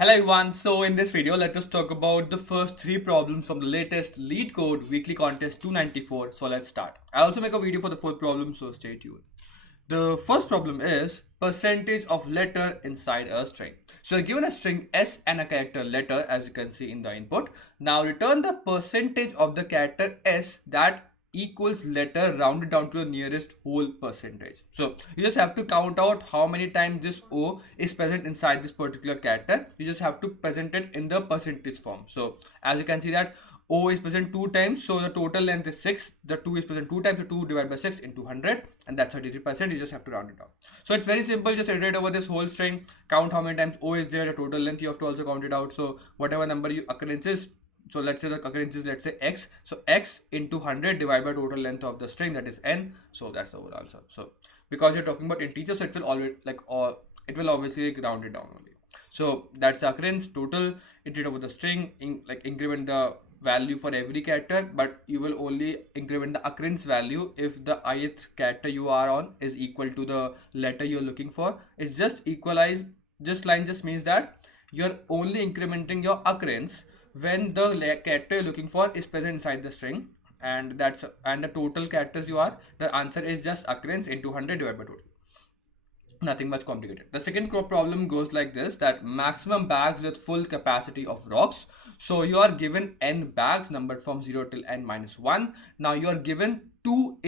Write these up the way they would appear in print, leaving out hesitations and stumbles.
Hello everyone, so in this video let us talk about the first three problems from the latest Leetcode weekly contest 294. So let's start. I also make a video for the fourth problem, so stay tuned. The first problem is percentage of letter inside a string. So you're given a string S and a character letter as you can see in the input. Now return the percentage of the character S that equals letter rounded down to the nearest whole percentage. So you just have to count out how many times this O is present inside this particular character. You just have to present it in the percentage form. So as you can see that O is present 2 times, so the total length is 6. The 2 is present 2 times, so 2 divided by 6 into 100, and that's 33%. You just have to round it down. So it's very simple. Just iterate over this whole string, count how many times O is there, the total length you have to also count it out. So whatever number you occurrences, so let's say the occurrence is, let's say x, so x into 100 divided by total length of the string, that is n. So that's the whole answer. So because you're talking about integers, so it will always it will obviously round it down only. So that's the occurrence total, iterate over the string, increment the value for every character, but you will only increment the occurrence value if the ith character you are on is equal to the letter you're looking for. It's just equalize. This line just means that you're only incrementing your occurrence when the character you're looking for is present inside the string, and the total characters you are, the answer is just occurrence into 100 divided by total. Nothing much complicated. The second problem goes like this, that maximum bags with full capacity of rocks. So you are given n bags numbered from 0 till n minus 1. Now you are given two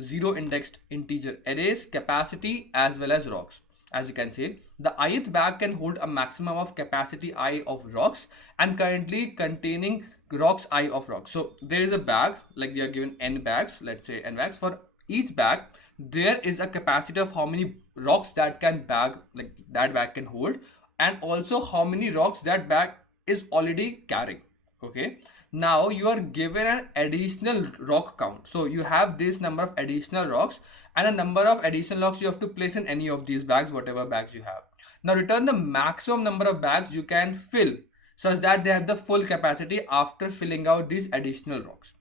zero indexed integer arrays, capacity as well as rocks. As you can see, the ith bag can hold a maximum of capacity I of rocks and currently containing rocks I of rocks. So there is a bag, like they are given n bags, let's say n bags. For each bag, there is a capacity of how many rocks that bag can hold, and also how many rocks that bag is already carrying. Okay. Now you are given an additional rock count. So you have this number of additional rocks and a number of additional rocks you have to place in any of these bags, whatever bags you have. Now return the maximum number of bags you can fill such that they have the full capacity after filling out these additional rocks.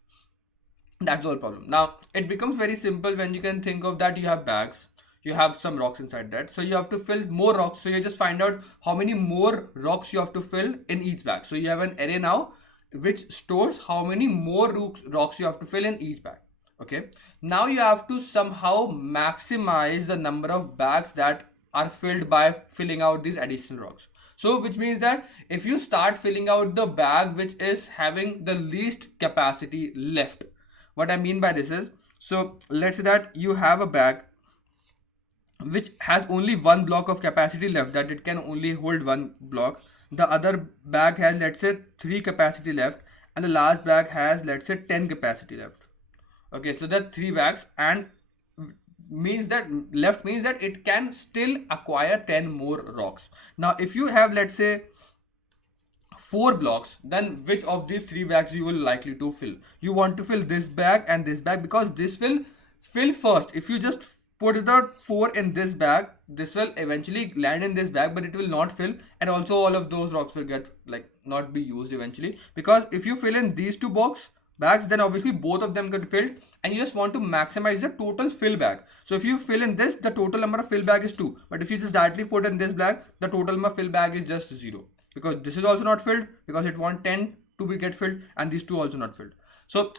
That's the whole problem. Now it becomes very simple when you can think of that you have bags, you have some rocks inside that, so you have to fill more rocks. So you just find out how many more rocks you have to fill in each bag. So you have an array now which stores how many more rocks you have to fill in each bag. Okay, now you have to somehow maximize the number of bags that are filled by filling out these additional rocks. So which means that if you start filling out the bag which is having the least capacity left, what I mean by this is, so let's say that you have a bag which has only one block of capacity left, that it can only hold one block. The other bag has, let's say, 3 capacity left, and the last bag has, let's say, 10 capacity left. Okay, so there are 3 bags, and means that left means that it can still acquire 10 more rocks. Now if you have, let's say, 4 blocks, then which of these 3 bags you will likely to fill? You want to fill this bag and this bag, because this will fill first. If you just put the 4 in this bag, this will eventually land in this bag, but it will not fill, and also all of those rocks will get not be used eventually, because if you fill in these 2 bags, then obviously both of them get filled, and you just want to maximize the total fill bag. So if you fill in this, the total number of fill bag is 2, but if you just directly put in this bag, the total number of fill bag is just 0, because this is also not filled, because it wants 10 to be get filled, and these 2 also not filled. So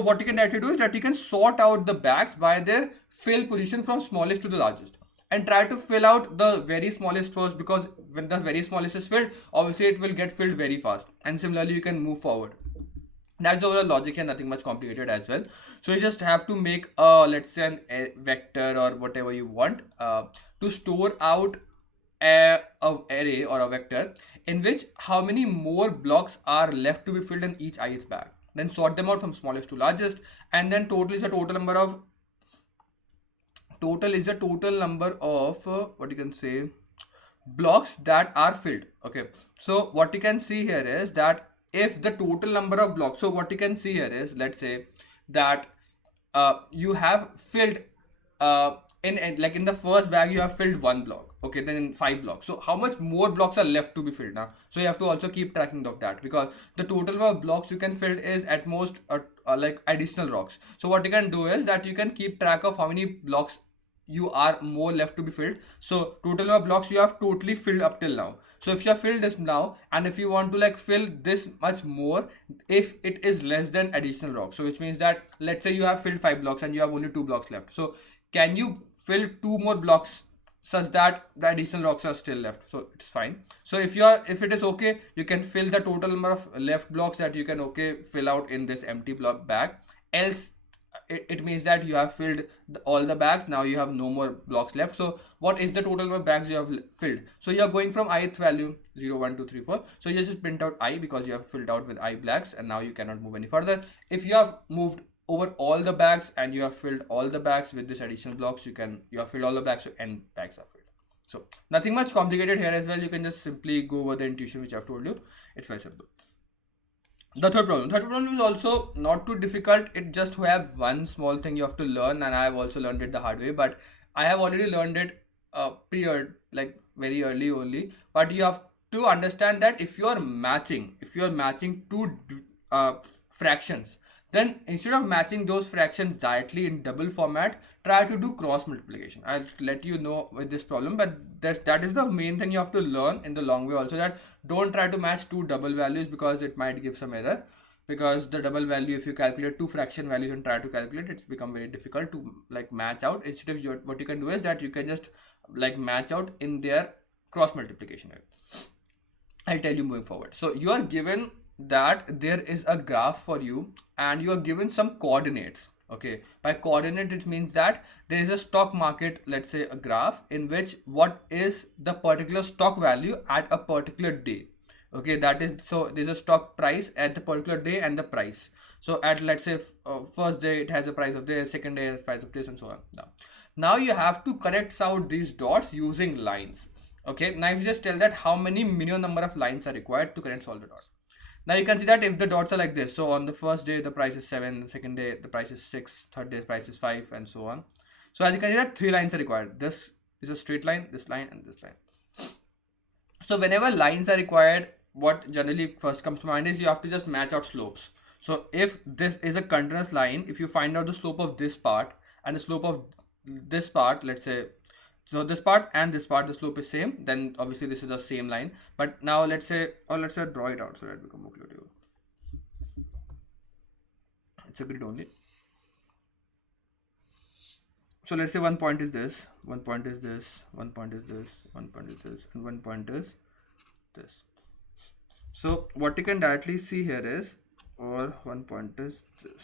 what you can actually do is that you can sort out the bags by their fill position from smallest to the largest, and try to fill out the very smallest first, because when the very smallest is filled, obviously it will get filled very fast, and similarly you can move forward. That's the overall logic here, nothing much complicated as well. So you just have to make let's say a vector or whatever you want to store out a array or a vector in which how many more blocks are left to be filled in each ith bag. Then sort them out from smallest to largest, and then total is the total number of what you can say blocks that are filled. Okay, so what you can see here is that if the total number of blocks, so what you can see here is, let's say that you have filled in the first bag you have filled 1 block. Okay, then in 5 blocks, so how much more blocks are left to be filled now? So you have to also keep tracking of that, because the total number of blocks you can fill is at most additional rocks. So what you can do is that you can keep track of how many blocks you are more left to be filled. So total number of blocks you have totally filled up till now. So if you have filled this now, and if you want to like fill this much more, if it is less than additional blocks, so which means that let's say you have filled 5 blocks and you have only 2 blocks left. So can you fill 2 more blocks such that the additional blocks are still left? So it's fine. So if it is okay, you can fill the total number of left blocks that you can fill out in this empty block bag. Else it means that you have filled all the bags. Now you have no more blocks left. So what is the total number of bags you have filled? So you are going from ith value 0 1 2 3 4. So you just print out I because you have filled out with I blocks, and now you cannot move any further. If you have moved over all the bags and you have filled all the bags with this additional blocks, you have filled all the bags, so n bags are filled. So nothing much complicated here as well. You can just simply go over the intuition which I've told you. It's very simple. The third problem is also not too difficult. It just have one small thing you have to learn, and I have also learned it the hard way, but I have already learned it like very early only. But you have to understand that if you are matching two fractions, then instead of matching those fractions directly in double format, try to do cross multiplication. I'll let you know with this problem, but that is the main thing you have to learn in the long way also, that don't try to match two double values because it might give some error. Because the double value, if you calculate two fraction values and try to calculate, it's become very difficult to like match out. Instead of what you can do is that you can just like match out in their cross multiplication. I'll tell you moving forward. So you are given that there is a graph for you and you are given some coordinates. Okay, by coordinate it means that there is a stock market, let's say a graph in which what is the particular stock value at a particular day. Okay, that is, so there's a stock price at the particular day and the price. So at, let's say, first day it has a price of this, second day it has a price of this, and so on. Now you have to connect out these dots using lines. Okay, now if you just tell that how many minimum number of lines are required to connect all the dots. Now you can see that if the dots are like this, so on the first day the price is 7, the second day the price is 6, third day the price is 5, and so on. So as you can see that 3 lines are required. This is a straight line, this line, and this line. So whenever lines are required, what generally first comes to mind is you have to just match out slopes. So if this is a continuous line, if you find out the slope of this part and the slope of this part, let's say, so this part and this part, the slope is same, then obviously this is the same line. But now let's say draw it out so that it becomes more clear to you. It's a grid only. So let's say one point is this, one point is this, one point is this, one point is this, and one point is this. So what you can directly see here is, or one point is this.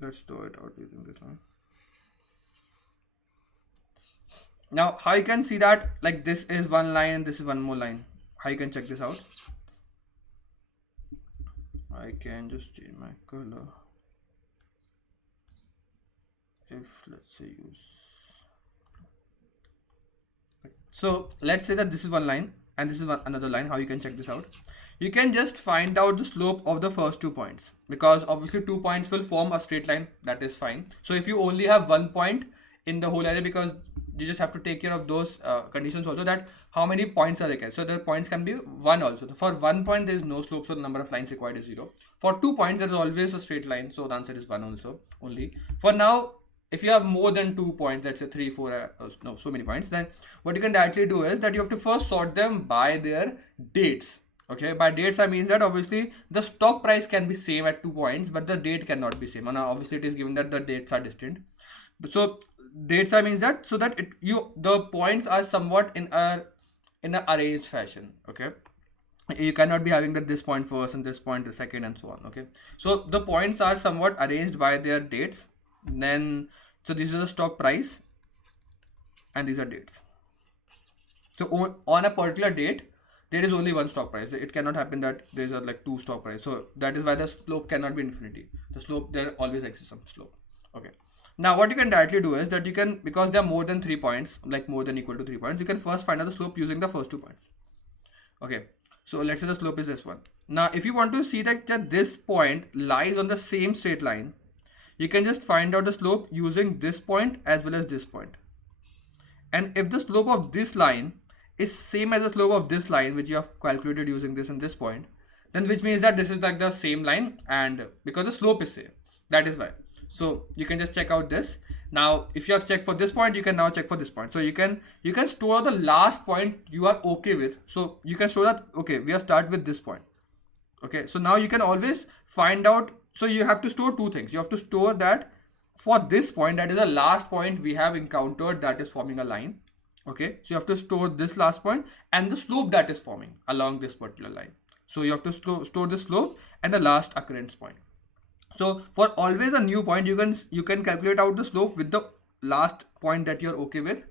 Let's draw it out using this one. Now how you can see that like this is one line and this is one more line? How you can check this out? I can just change my color. If let's say use, so let's say that this is one line and this is another line. How you can check this out? You can just find out the slope of the first 2 points, because obviously 2 points will form a straight line. That is fine. So if you only have 1 point in the whole area, because you just have to take care of those conditions also, that how many points are there. So the points can be 1 also. For 1 point there is no slope, so the number of lines required is 0. For 2 points there is always a straight line, so the answer is 1 also only. For now, if you have more than 2 points, let's say 3, 4, no, so many points, then what you can directly do is that you have to first sort them by their dates. Okay, by dates I means that obviously the stock price can be same at 2 points, but the date cannot be same. And obviously it is given that the dates are distinct. So dates I means that, so that the points are somewhat in a arranged fashion. Okay, you cannot be having that this point first and this point the second and so on. Okay, so the points are somewhat arranged by their dates. Then so this is the stock price and these are dates. So on a particular date there is only one stock price. It cannot happen that there is like 2 stock price. So that is why the slope cannot be infinity. The slope, there always exists some slope. Okay, now what you can directly do is that you can, because there are more than 3 points, like more than equal to 3 points, you can first find out the slope using the first 2 points. Okay, so let's say the slope is this one. Now if you want to see that this point lies on the same straight line, you can just find out the slope using this point as well as this point. And if the slope of this line is same as the slope of this line, which you have calculated using this and this point, then which means that this is like the same line, and because the slope is same, that is why. So you can just check out this. Now, if you have checked for this point, you can now check for this point. So you can store the last point you are okay with. So you can show that, okay, we are start with this point. Okay, so now you can always find out. So you have to store two things. You have to store that for this point, that is the last point we have encountered that is forming a line. Okay, so you have to store this last point and the slope that is forming along this particular line. So you have to store the slope and the last occurrence point. So for always a new point, you can calculate out the slope with the last point that you're okay with,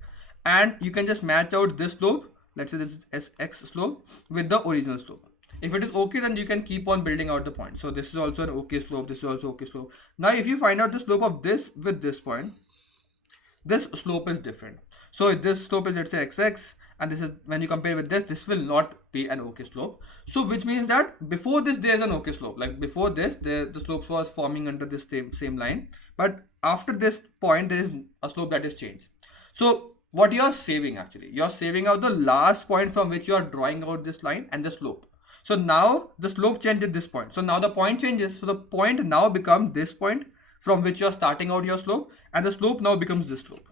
and you can just match out this slope, let's say this is x slope, with the original slope. If it is okay, then you can keep on building out the point. So this is also an okay slope, this is also okay slope. Now if you find out the slope of this with this point, this slope is different. So this slope is, let's say, xx, and this is, when you compare with this will not be an okay slope. So which means that before this there is an okay slope. Like before this, the slopes was forming under this same line, but after this point there is a slope that is changed. So what you are saving, actually, you are saving out the last point from which you are drawing out this line and the slope. So now the slope changed at this point. So now the point changes. So the point now becomes this point from which you are starting out your slope, and the slope now becomes this slope.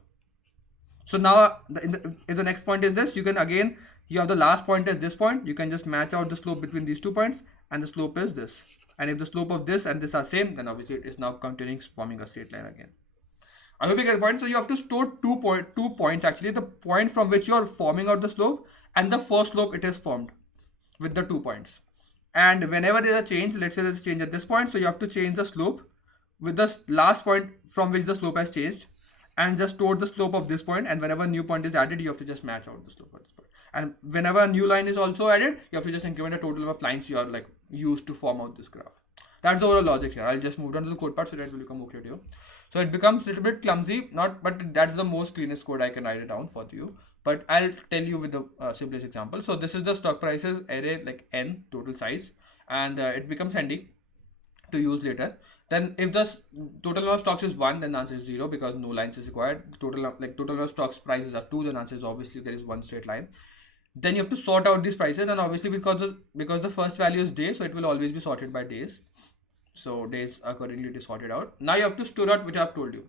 So now if the next point is this, you can again, you have the last point as this point, you can just match out the slope between these 2 points, and the slope is this. And if the slope of this and this are same, then obviously it is now continuing forming a straight line again. I hope you get the point. So you have to store 2 points, actually, the point from which you are forming out the slope and the first slope it is formed with the 2 points. And whenever there is a change, let's say there's a change at this point, so you have to change the slope with the last point from which the slope has changed, and just store the slope of this point, and whenever a new point is added, you have to just match out the slope of this point. And whenever a new line is also added, you have to just increment the total of lines you are like used to form out this graph. That's the overall logic here. I'll just move on to the code part so that it will become okay to you. So it becomes a little bit clumsy, but that's the most cleanest code I can write it down for you. But I'll tell you with the simplest example. So this is the stock prices array, like n total size, and it becomes handy to use later. Then if the total number of stocks is 1, then the answer is 0 because no lines is required. Total number of stocks prices are 2, then the answer is obviously there is one straight line. Then you have to sort out these prices, and obviously because the first value is day, so it will always be sorted by days. So days accordingly it is sorted out. Now you have to store out which I have told you.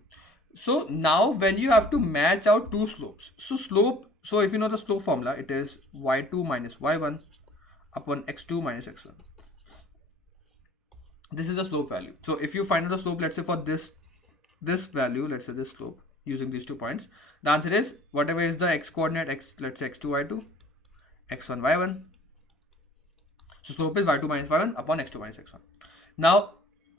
So now when you have to match out two slopes, so if you know the slope formula, it is y2 minus y1 upon x2 minus x1. This is the slope value. So if you find out the slope, let's say for this value, let's say this slope using these 2 points, the answer is whatever is the x coordinate, let's say x2 y2, x1 y1. So slope is y2 minus y1 upon x2 minus x1. Now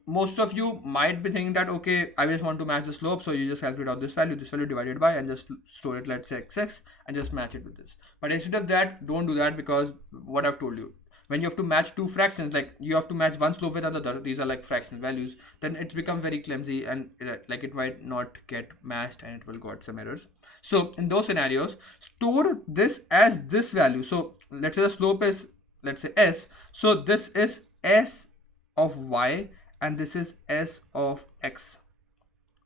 most of you might be thinking that, okay, I just want to match the slope, so you just calculate out this value divided by, and just store it, let's say xx, and just match it with this. But instead of that, don't do that, because what I've told you, when you have to match two fractions, like you have to match one slope with another, these are like fractional values, then it's become very clumsy, and it might not get matched and it will got some errors. So in those scenarios, store this as this value. So let's say the slope is, let's say s, so this is s of y and this is s of x.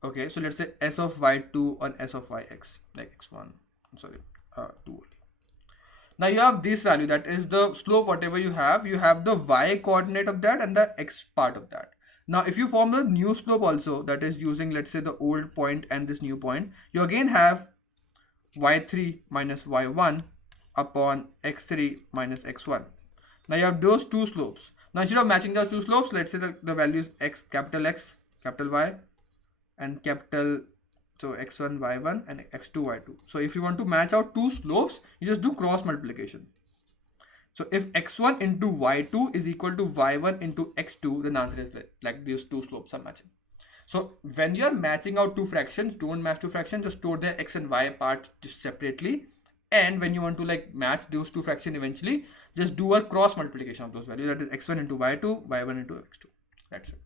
Okay, so let's say s of y2 on s of yx, like x1, I'm sorry, 2. Now you have this value, that is the slope, whatever you have the y coordinate of that and the x part of that. Now if you form the new slope also, that is using, let's say, the old point and this new point, you again have y3 minus y1 upon x3 minus x1. Now you have those two slopes. Now instead of matching those two slopes, let's say the value is capital X, capital Y, and capital, so x1 y1 and x2 y2. So if you want to match out two slopes, you just do cross multiplication. So if x1 into y2 is equal to y1 into x2, then the answer is like these two slopes are matching. So when you are matching out two fractions, don't match two fractions, just store their x and y parts just separately. And when you want to like match those two fractions eventually, just do a cross multiplication of those values, that is x1 into y2, y1 into x2. That's it.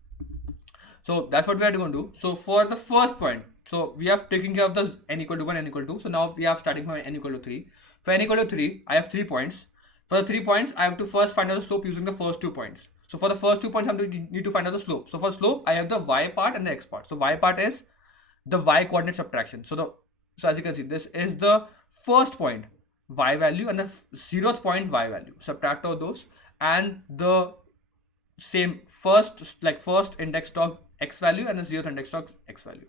So that's what we are going to do. So for the first point, so we have taken care of the n equal to 1, n equal to 2. So now we are starting from n equal to 3. For n equal to 3, I have 3 points. For the 3 points, I have to first find out the slope using the first 2 points. So for the first 2 points, I need to find out the slope. So for slope, I have the y part and the x part. So y part is the y coordinate subtraction. So as you can see, this is the first point y value and the 0th point y value. Subtract all those, and the same first index stock x value and the 0th index stock x value.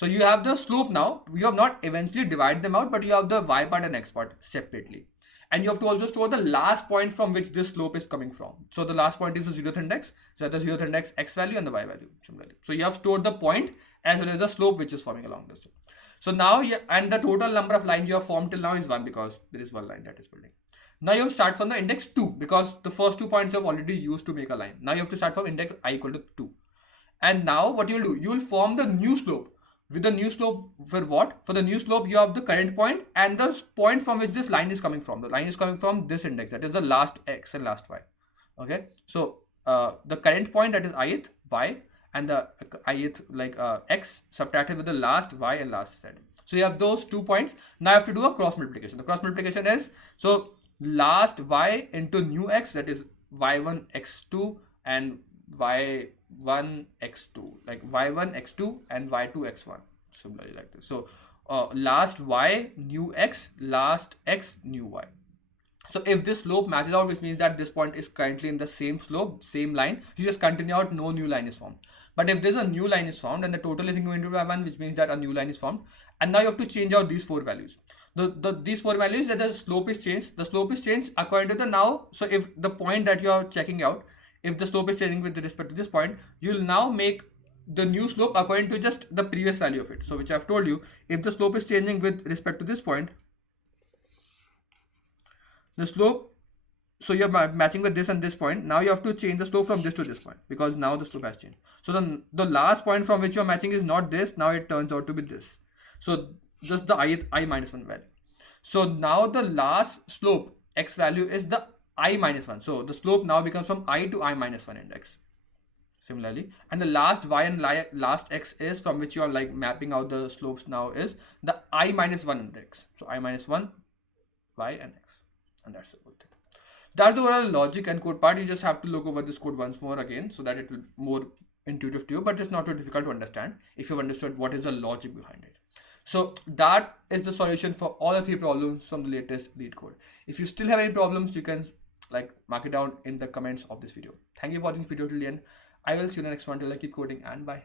So you have the slope now. You have not eventually divided them out, but you have the y part and x part separately. And you have to also store the last point from which this slope is coming from. So the last point is the 0th index. So the 0th index x value and the y value similarly. So you have stored the point as well as the slope which is forming along this. So now, and the total number of lines you have formed till now is 1 because there is one line that is building. Now you have to start from the index 2 because the first 2 points you have already used to make a line. Now you have to start from index I equal to 2. And now what you will do, you will form the new slope. With the new slope for what? For the new slope, you have the current point and the point from which this line is coming from. The line is coming from this index, that is the last x and last y. Okay, so the current point, that is ith y, and the ith x subtracted with the last y and last z. So you have those 2 points. Now you have to do a cross multiplication. The cross multiplication is, so last y into new x, that is y1 x2 and y1 x2, like y1 x2 and y2 x1, similarly like this. So last y new x, last x new y. So if this slope matches out, which means that this point is currently in the same slope, same line, you just continue out, no new line is formed. But if there's a new line is formed and the total is incremented by 1, which means that a new line is formed, and now you have to change out these 4 values. These 4 values, that the slope is changed. The slope is changed according to the now. So if the point that you are checking out, if the slope is changing with respect to this point, you will now make the new slope according to just the previous value of it. So which I have told you, if the slope is changing with respect to this point, the slope, so you're matching with this and this point. Now you have to change the slope from this to this point because now the slope has changed. So the last point from which you're matching is not this. Now it turns out to be this. So just the I minus 1 value. So now the last slope x value is the I minus 1. So the slope now becomes from I to I minus 1 index. Similarly, and the last y and last x is from which you are like mapping out the slopes now is the I minus 1 index. So I minus 1, y and x. And that's the whole thing. That's the overall logic and code part. You just have to look over this code once more again so that it will be more intuitive to you, but it's not too difficult to understand if you've understood what is the logic behind it. So that is the solution for all the 3 problems from the latest Leetcode. If you still have any problems, you can like mark it down in the comments of this video. Thank you for watching this video till the end. I will see you in the next one till I keep coding, and bye.